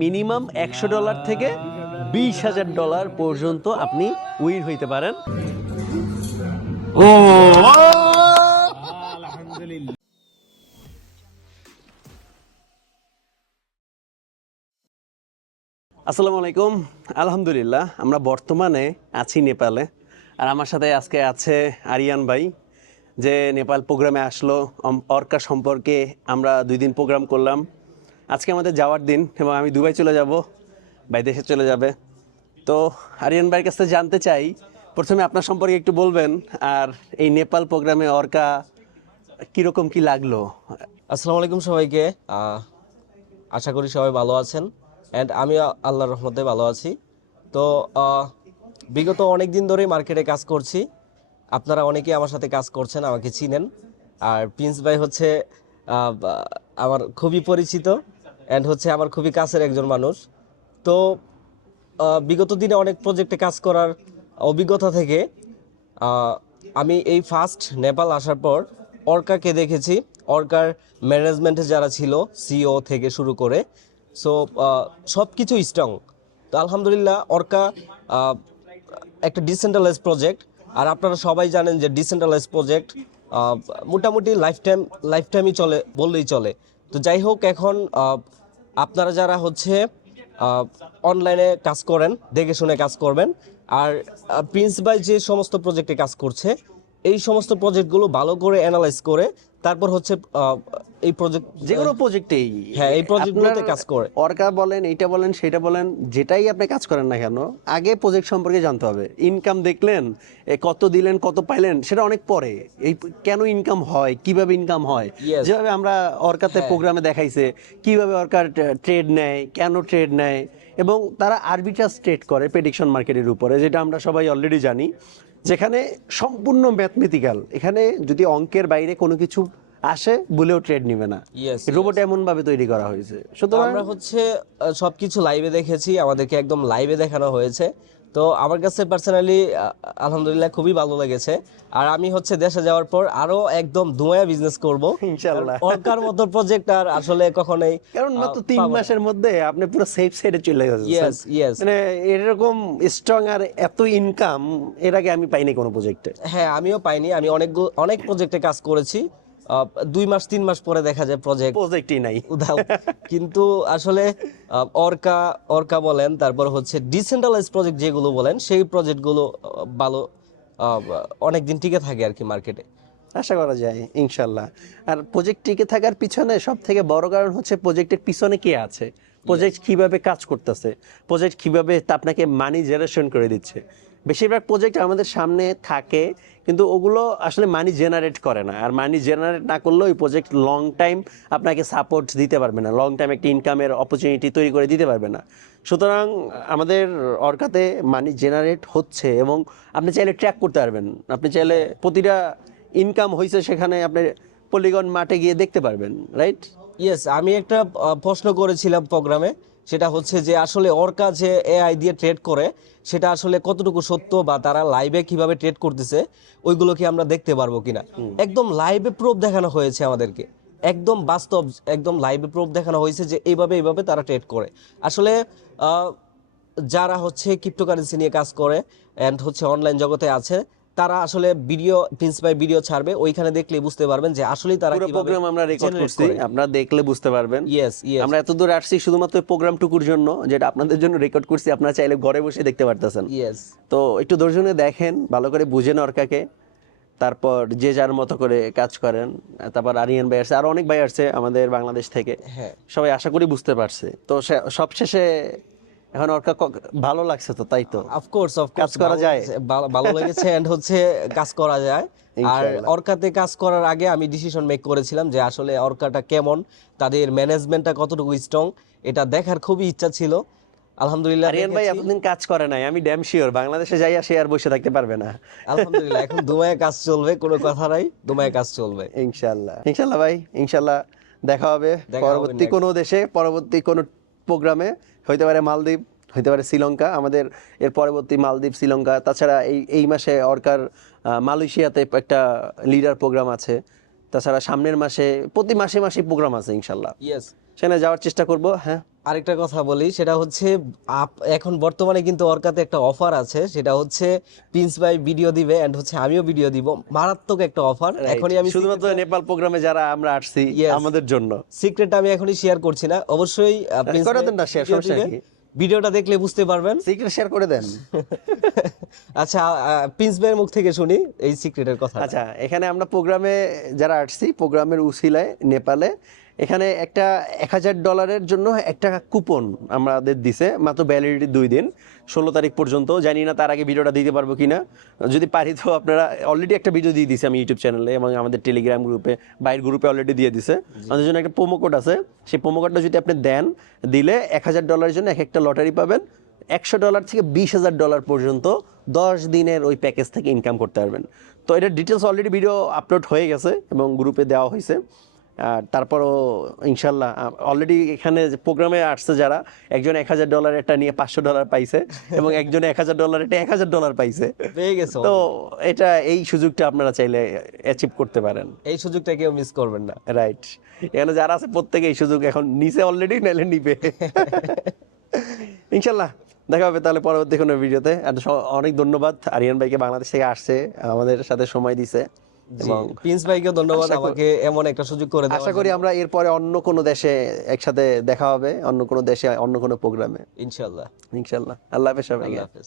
Minimum $100 থেকে $20,000 পর্যন্ত আপনি উইন হইতে পারেন। আসসালামু আলাইকুম। আলহামদুলিল্লাহ, আমরা বর্তমানে আছি নেপালে, আর আমার সাথে আজকে আছে আরিয়ান ভাই, যে নেপাল প্রোগ্রামে আসলো। অর্কা সম্পর্কে আমরা 2 দিন প্রোগ্রাম করলাম। আজকে আমাদের যাওয়ার দিন এবং আমি দুবাই চলে যাব, ভাই দেশে চলে যাবে। তো আরিয়ান ভাইয়ের কাছে জানতে চাই, প্রথমে আপনার সম্পর্কে একটু বলবেন, আর এই নেপাল প্রোগ্রামে অর্কা কীরকম কি লাগলো। আসসালামু আলাইকুম সবাইকে। আশা করি সবাই ভালো আছেন, অ্যান্ড আমি আল্লাহর রহমতে ভালো আছি। তো বিগত অনেক দিন ধরেই মার্কেটে কাজ করছি। আপনারা অনেকেই আমার সাথে কাজ করছেন, আমাকে চিনেন। আর প্রিন্স ভাই হচ্ছে আমার খুবই পরিচিত, অ্যান্ড হচ্ছে আমার খুবই কাছের একজন মানুষ। তো বিগত দিনে অনেক প্রজেক্টে কাজ করার অভিজ্ঞতা থেকে আমি এই ফার্স্ট নেপাল আসার পর অর্কাকে দেখেছি। অর্কার ম্যানেজমেন্টে যারা ছিল, সিও থেকে শুরু করে, সো সব কিছু স্ট্রং। তো আলহামদুলিল্লাহ, অর্কা একটা ডিসেন্ট্রালাইজ প্রজেক্ট। আর আপনারা সবাই জানেন যে ডিসেন্ট্রালাইজ প্রজেক্ট মোটামুটি লাইফ টাইমই চলে বললেই চলে। তো যাই হোক, এখন আপনারা যারা হচ্ছে অনলাইনে কাজ করেন, দেখে শুনে কাজ করবেন। আর প্রিন্স ভাই যে সমস্ত প্রজেক্টে কাজ করছে, এই সমস্ত প্রজেক্টগুলো ভালো করে অ্যানালাইজ করে তারপর হচ্ছে এই প্রজেক্ট, যে কোনো প্রজেক্টেই, হ্যাঁ, এই প্রজেক্টগুলোতে কাজ করে। অর্কা বলেন, এইটা বলেন, সেটা বলেন, যেটাই আপনি কাজ করেন না কেন, আগে প্রজেক্ট সম্পর্কে জানতে হবে। ইনকাম দেখলেন, কত দিলেন, কত পাইলেন, সেটা অনেক পরে। এই কেন ইনকাম হয়, কিভাবে ইনকাম হয়, Yes. যেভাবে আমরা অর্কাতে প্রোগ্রামে দেখাইছে কিভাবে অর্কার ট্রেড নেয়, কেন ট্রেড নেয়, এবং তারা আরবিট্রাজ ট্রেড করে প্রেডিকশন মার্কেটের উপরে, যেটা আমরা সবাই অলরেডি জানি, যেখানে সম্পূর্ণ ম্যাথমেটিক্যাল। এখানে যদি অঙ্কের বাইরে কোনো কিছু আসে বলেও ট্রেড নিবে না। Yes, রোবট এমন ভাবে তৈরি করা হয়েছে। সুতরাং আমরা হচ্ছে সবকিছু লাইভে দেখেছি, আমাদেরকে একদম লাইভে দেখানো হয়েছে। তো আমার কাছে পার্সোনালি আলহামদুলিল্লাহ খুবই ভালো লেগেছে। আর আমি হচ্ছে দেশে যাওয়ার পর আরো একদম ধুমায়া বিজনেস করব ইনশাআল্লাহ। অর্কার মতো প্রজেক্ট আর আসলে কখনোই, কারণ মাত্র 3 মাসের মধ্যে আপনি পুরো সেফ সাইডে চলে যাচ্ছেন। ইয়েস। মানে এরকম স্ট্রং আর এত ইনকাম এর আগে আমি পাইনি কোনো প্রজেক্টে। হ্যাঁ, আমিও পাইনি। আমি অনেক প্রজেক্টে কাজ করেছি। 2 মাস 3 মাস পরে দেখা যায় প্রজেক্টই নাই। উধাও। কিন্তু আসলে অর্কা বলেন, তারপর হচ্ছে ডিসেন্ট্রালাইজ প্রজেক্ট যেগুলো বলেন, সেই প্রজেক্টগুলো ভালো অনেকদিন টিকে থাকে আর কি মার্কেটে। আশা করা যায় ইনশাল্লাহ। আর প্রজেক্ট টিকে থাকার পিছনে সব থেকে বড় কারণ হচ্ছে প্রজেক্টের পিছনে কে আছে, প্রজেক্ট কিভাবে কাজ করতেছে, প্রজেক্ট কিভাবে আপনাকে মানি জেনারেশন করে দিচ্ছে। বেশিরভাগ প্রজেক্ট আমাদের সামনে থাকে, কিন্তু ওগুলো আসলে মানি জেনারেট করে না। আর মানি জেনারেট না করলে ওই প্রজেক্ট লং টাইম আপনাকে সাপোর্ট দিতে পারবে না, লং টাইম একটা ইনকামের অপরচুনিটি তৈরি করে দিতে পারবে না। সুতরাং আমাদের অর্কাতে মানি জেনারেট হচ্ছে, এবং আপনি চাইলে ট্র্যাক করতে পারবেন। আপনি চাইলে প্রতিটা ইনকাম হয়েছে সেখানে আপনি পলিগন মাঠে গিয়ে দেখতে পারবেন, রাইট? ইয়েস, আমি একটা প্রশ্ন করেছিলাম প্রোগ্রামে, সেটা হচ্ছে যে আসলে অর্কা যে এআই দিয়ে ট্রেড করে, সেটা আসলে কতটুকু সত্য, বা তারা লাইভে কিভাবে ট্রেড করতেছে ওইগুলো কি আমরা দেখতে পারবো কিনা। একদম লাইভে প্রুফ দেখানো হয়েছে আমাদেরকে, একদম বাস্তব, একদম লাইভে প্রুফ দেখানো হয়েছে যে এইভাবে তারা ট্রেড করে। আসলে যারা হচ্ছে ক্রিপ্টোকারেন্সি নিয়ে কাজ করে অ্যান্ড হচ্ছে অনলাইন জগতে আছে, তারা আসলে প্রিন্স ভাই ভিডিও ছাড়বে, ওইখানে দেখলে বুঝতে পারবেন যে আসলেই তারা পুরো কিভাবে প্রোগ্রাম আমরা রেকর্ড generate করছি, করে। আপনারা দেখলে বুঝতে পারবেন। ইয়েস। আমরা এত দূর আসছি শুধুমাত্র প্রোগ্রামটুকুর জন্য, যেটা আপনাদের জন্য রেকর্ড করছি, আপনারা চাইলে ঘরে বসে দেখতে পারতেছেন। ইয়েস। তো একটু ধৈর্য নিয়ে দেখেন, ভালো করে বুঝেন অর্কাকে, তারপর যে যার মতো করে কাজ করেন। তারপর আরিয়ান ভাই আসছে, আরো অনেক ভাই আসছে আমাদের বাংলাদেশ থেকে, হ্যাঁ। সবাই আশা করি বুঝতে পারছে। তো সবশেষে এখন অর্কা ভালো লাগছে তো, তাই তো? অফকোর্স কাজ করা যায়। ভালো লেগেছে এন্ড হচ্ছে কাজ করা যায়। আর ইনশাআল্লাহ। অর্কাতে কাজ করার আগে আমি ডিসিশন মেক করেছিলাম যে আসলে অর্কাটা কেমন, তাদের ম্যানেজমেন্টটা কতটুকু স্ট্রং, এটা দেখার খুবই ইচ্ছা ছিল। আলহামদুলিল্লাহ আরিয়ান ভাই দেখেছি। এতদিন কাজ করে নাই, আমি ড্যাম শিওর বাংলাদেশে যাই আসে আর বসে থাকতে পারবে না। আলহামদুলিল্লাহ এখন দুমায় কাজ চলবে, কোনো কথা নাই, দুমায় কাজ চলবে। ইনশাল্লাহ, ইনশাল্লাহ ভাই, ইনশাল্লাহ দেখা হবে পরবর্তী next. কোনো দেশে, পরবর্তী কোনো প্রোগ্রামে। হইতে পারে মালদ্বীপ, হইতে পারে শ্রীলঙ্কা, আমাদের এর পরবর্তী মালদ্বীপ, শ্রীলঙ্কা। তাছাড়া এই মাসে অর্কার মালয়েশিয়াতে একটা লিডার প্রোগ্রাম আছে। তাছাড়া সামনের মাসে প্রতি মাসে প্রোগ্রাম আছে ইনশাল্লাহ। ইয়েস। সেখানে যাওয়ার চেষ্টা করব। হ্যাঁ, আরেকটা কথা বলি, সেটা হচ্ছে এখন বর্তমানে কিন্তু ওর কাছে একটা অফার আছে, সেটা হচ্ছে প্রিন্স ভাই ভিডিও দিবে এন্ড হচ্ছে আমিও ভিডিও দিব, মারাত্মক একটা অফার। এখনই আমি শুধুমাত্র নেপাল প্রোগ্রামে যারা আমরা আসছি Yes. আমাদের জন্য সিক্রেটটা আমি এখনই শেয়ার করছি না, অবশ্যই প্রিন্স করে ভাই দেন না share, video সমস্যা দিবে। কি? ভিডিওটা দেখলে বুঝতে পারবেন। সিক্রেট শেয়ার করে দেন। আচ্ছা, প্রিন্স ভাইয়ের মুখ থেকে শুনি এই সিক্রেটের কথা। আচ্ছা, এখানে আমরা প্রোগ্রামে যারা আসছি, প্রোগ্রামের উসিলায় নেপালে এখানে একটা $1000 জন্য একটা কুপন আমাদের দিছে, মাত্র ভ্যালিডিটি 2 দিন, 16 তারিখ পর্যন্ত। জানি না তার আগে ভিডিওটা দিতে পারবো কিনা, যদি পারি তো আপনারা, অলরেডি একটা ভিডিও দিয়ে দিছি আমি ইউটিউব চ্যানেলে এবং আমাদের টেলিগ্রাম গ্রুপে, বাইরের গ্রুপে অলরেডি দিয়ে দিছে। আমাদের জন্য একটা প্রোমো কোড আছে, সেই প্রোমো কোডটা যদি আপনি দেন, দিলে $1000 জন্য একটা লটারি পাবেন। $100 থেকে $20,000 পর্যন্ত 10 দিনের ওই প্যাকেজ থেকে ইনকাম করতে পারবেন। তো এটার ডিটেলস অলরেডি ভিডিও আপলোড হয়ে গেছে এবং গ্রুপে দেওয়া হয়েছে। আর তারপরও ইনশাল্লাহ অলরেডি এখানে প্রোগ্রামে আসছে যারা, একজন $1000 একটা নিয়ে $500 পাইছে এবং একজন $1000 এটা $1000 পাইছে। পেয়ে গেছো। তো এটা, এই সুযোগটা আপনারা চাইলে অ্যাচিভ করতে পারেন। এই সুযোগটা কেউ মিস করবেন না। রাইট, এখানে যারা আছে প্রত্যেকে এই সুযোগ এখন নিচে অলরেডি, নাইলে নিবে। ইনশাল্লাহ দেখা হবে তাহলে পরবর্তী কোনো ভিডিওতে। আর অনেক ধন্যবাদ আরিয়ান ভাইকে, বাংলাদেশ থেকে আসছে, আমাদের সাথে সময় দিছে। এবং প্রিন্স ভাইকে ধন্যবাদ আশা করি- আমাকে এমন একটা সুযোগ করে দেওয়ার আশা করি জন্য। আমরা এরপরে অন্য কোনো দেশে একসাথে দেখা হবে, অন্য কোনো দেশে অন্য কোনো প্রোগ্রামে। ইনশাআল্লাহ। ইনশাল্লাহ। আল্লাহ হাফেজ সবাইকে। আল্লাহ হাফেজ।